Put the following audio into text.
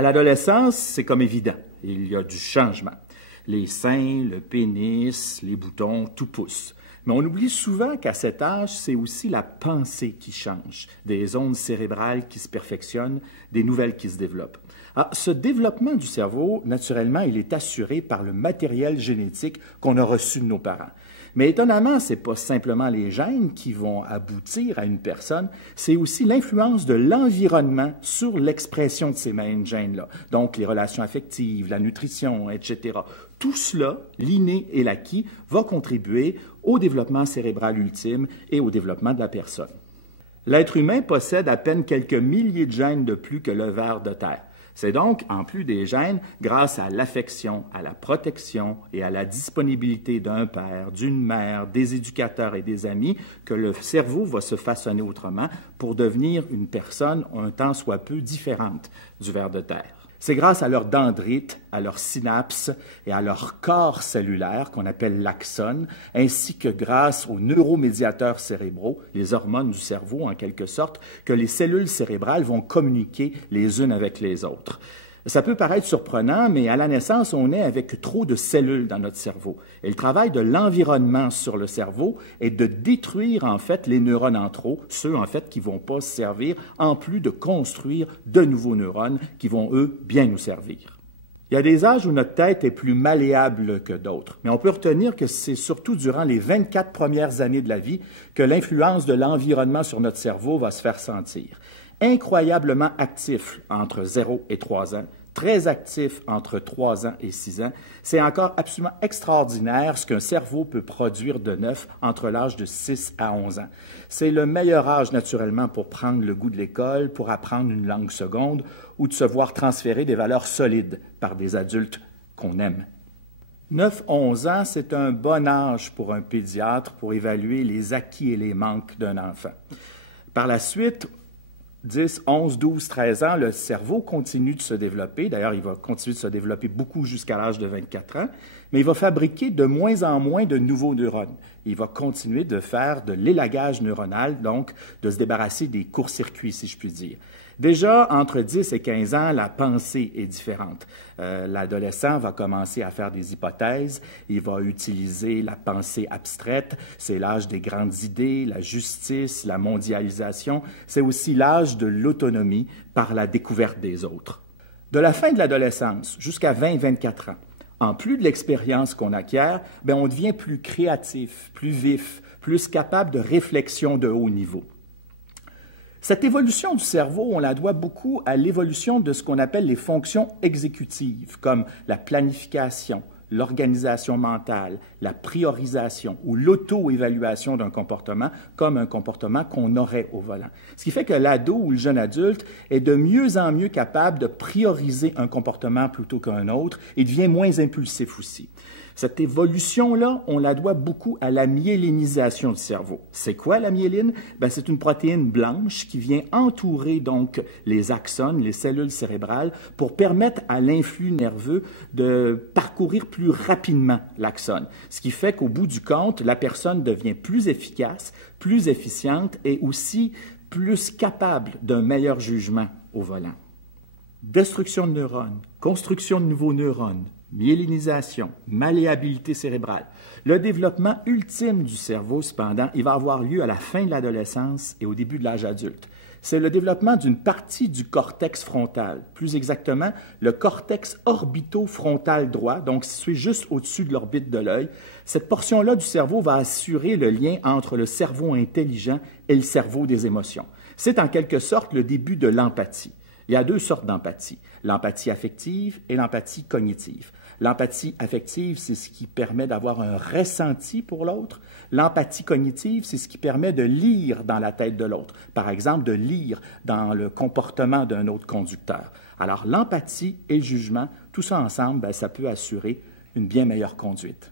À l'adolescence, c'est comme évident, il y a du changement. Les seins, le pénis, les boutons, tout pousse. Mais on oublie souvent qu'à cet âge, c'est aussi la pensée qui change, des zones cérébrales qui se perfectionnent, des nouvelles qui se développent. Alors, ce développement du cerveau, naturellement, il est assuré par le matériel génétique qu'on a reçu de nos parents. Mais étonnamment, ce n'est pas simplement les gènes qui vont aboutir à une personne, c'est aussi l'influence de l'environnement sur l'expression de ces mêmes gènes-là. Donc, les relations affectives, la nutrition, etc. Tout cela, l'inné et l'acquis, va contribuer au développement cérébral ultime et au développement de la personne. L'être humain possède à peine quelques milliers de gènes de plus que le ver de terre. C'est donc, en plus des gènes, grâce à l'affection, à la protection et à la disponibilité d'un père, d'une mère, des éducateurs et des amis que le cerveau va se façonner autrement pour devenir une personne un tant soit peu différente du ver de terre. C'est grâce à leurs dendrites, à leurs synapses et à leur corps cellulaire qu'on appelle l'axone, ainsi que grâce aux neuromédiateurs cérébraux, les hormones du cerveau en quelque sorte, que les cellules cérébrales vont communiquer les unes avec les autres. Ça peut paraître surprenant, mais à la naissance, on est avec trop de cellules dans notre cerveau. Et le travail de l'environnement sur le cerveau est de détruire en fait les neurones en trop, ceux en fait qui ne vont pas se servir, en plus de construire de nouveaux neurones qui vont, eux, bien nous servir. Il y a des âges où notre tête est plus malléable que d'autres, mais on peut retenir que c'est surtout durant les 24 premières années de la vie que l'influence de l'environnement sur notre cerveau va se faire sentir. Incroyablement actif entre 0 et 3 ans, très actif entre 3 ans et 6 ans, c'est encore absolument extraordinaire ce qu'un cerveau peut produire de neuf entre l'âge de 6 à 11 ans. C'est le meilleur âge naturellement pour prendre le goût de l'école, pour apprendre une langue seconde ou de se voir transférer des valeurs solides par des adultes qu'on aime. 9-11 ans, c'est un bon âge pour un pédiatre pour évaluer les acquis et les manques d'un enfant. Par la suite, 10, 11, 12, 13 ans, le cerveau continue de se développer. D'ailleurs, il va continuer de se développer beaucoup jusqu'à l'âge de 24 ans, mais il va fabriquer de moins en moins de nouveaux neurones. Il va continuer de faire de l'élagage neuronal, donc de se débarrasser des courts-circuits, si je puis dire. Déjà, entre 10 et 15 ans, la pensée est différente. L'adolescent va commencer à faire des hypothèses, il va utiliser la pensée abstraite, c'est l'âge des grandes idées, la justice, la mondialisation, c'est aussi l'âge de l'autonomie par la découverte des autres. De la fin de l'adolescence jusqu'à 20-24 ans, en plus de l'expérience qu'on acquiert, on devient plus créatif, plus vif, plus capable de réflexion de haut niveau. Cette évolution du cerveau, on la doit beaucoup à l'évolution de ce qu'on appelle les fonctions exécutives, comme la planification, l'organisation mentale, la priorisation ou l'auto-évaluation d'un comportement comme un comportement qu'on aurait au volant. Ce qui fait que l'ado ou le jeune adulte est de mieux en mieux capable de prioriser un comportement plutôt qu'un autre et devient moins impulsif aussi. Cette évolution-là, on la doit beaucoup à la myélinisation du cerveau. C'est quoi la myéline? C'est une protéine blanche qui vient entourer donc les axones, les cellules cérébrales, pour permettre à l'influx nerveux de parcourir plus rapidement l'axone. Ce qui fait qu'au bout du compte, la personne devient plus efficace, plus efficiente et aussi plus capable d'un meilleur jugement au volant. Destruction de neurones, construction de nouveaux neurones, myélinisation, malléabilité cérébrale. Le développement ultime du cerveau, cependant, il va avoir lieu à la fin de l'adolescence et au début de l'âge adulte. C'est le développement d'une partie du cortex frontal, plus exactement le cortex orbitofrontal droit, donc situé juste au-dessus de l'orbite de l'œil. Cette portion-là du cerveau va assurer le lien entre le cerveau intelligent et le cerveau des émotions. C'est en quelque sorte le début de l'empathie. Il y a deux sortes d'empathie, l'empathie affective et l'empathie cognitive. L'empathie affective, c'est ce qui permet d'avoir un ressenti pour l'autre. L'empathie cognitive, c'est ce qui permet de lire dans la tête de l'autre. Par exemple, de lire dans le comportement d'un autre conducteur. Alors, l'empathie et le jugement, tout ça ensemble, ça peut assurer une bien meilleure conduite.